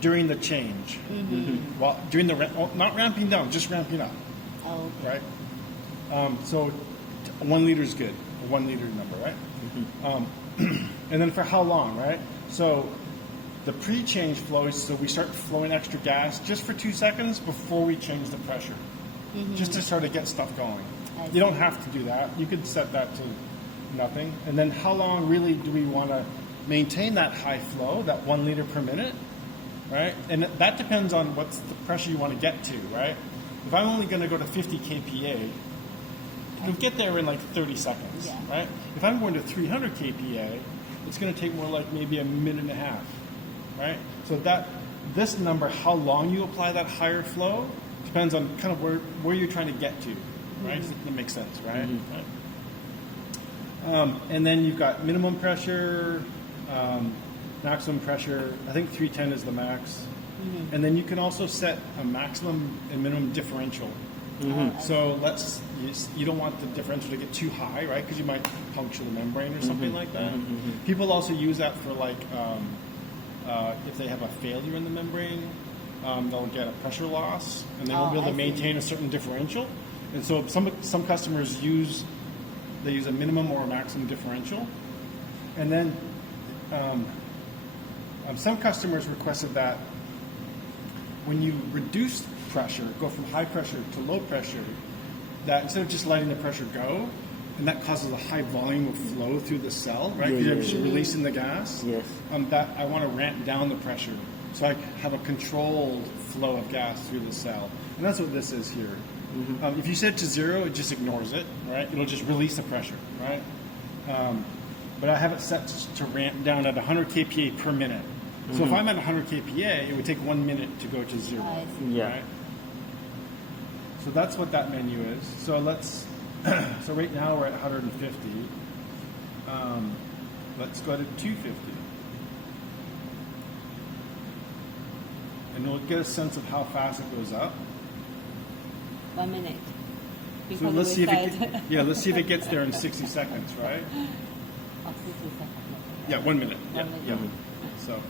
during the change. Well, during the not ramping down, just ramping up, Oh, right? So 1 liter is good, a 1 liter number, right? And then for how long, right? So the pre-change flow is so we start flowing extra gas just for 2 seconds before we change the pressure, just to sort of get stuff going. I You don't have to do that. You could set that to nothing. And then how long really do we want to maintain that high flow, that 1 liter per minute, right? And that depends on what's the pressure you want to get to, right? If I'm only going to go to 50 kPa, you'll get there in like 30 seconds, Yeah. right? If I'm going to 300 kPa, it's going to take more like maybe a minute and a half, right? So this number, how long you apply that higher flow, depends on kind of where you're trying to get to, right? That makes sense, right? And then you've got minimum pressure, maximum pressure. I think 310 is the max. And then you can also set a maximum and minimum differential. So you don't want the differential to get too high, right? Because you might puncture the membrane or something like that. People also use that for like if they have a failure in the membrane, they'll get a pressure loss, and they won't be able to maintain a certain differential. And so some customers use a minimum or a maximum differential, and then some customers requested that when you reduce pressure, go from high pressure to low pressure, that instead of just letting the pressure go, and that causes a high volume of flow through the cell, right? Because you're just releasing the gas. Yes. That I want to ramp down the pressure so I have a controlled flow of gas through the cell, and that's what this is here. If you set it to 0, it just ignores it, right? It'll just release the pressure, right? But I have it set to ramp down at 100 kPa per minute. So if I'm at 100 kPa, it would take 1 minute to go to 0. I see. Yeah. Right? So that's what that menu is. So so right now we're at 150. Let's go to 250. And we'll get a sense of how fast it goes up. 1 minute. So Because let's see if we it said- let's see if it gets there in 60 seconds, right? Oh, 60 seconds. Yeah, 1 minute. Yeah, 1 minute. yeah. So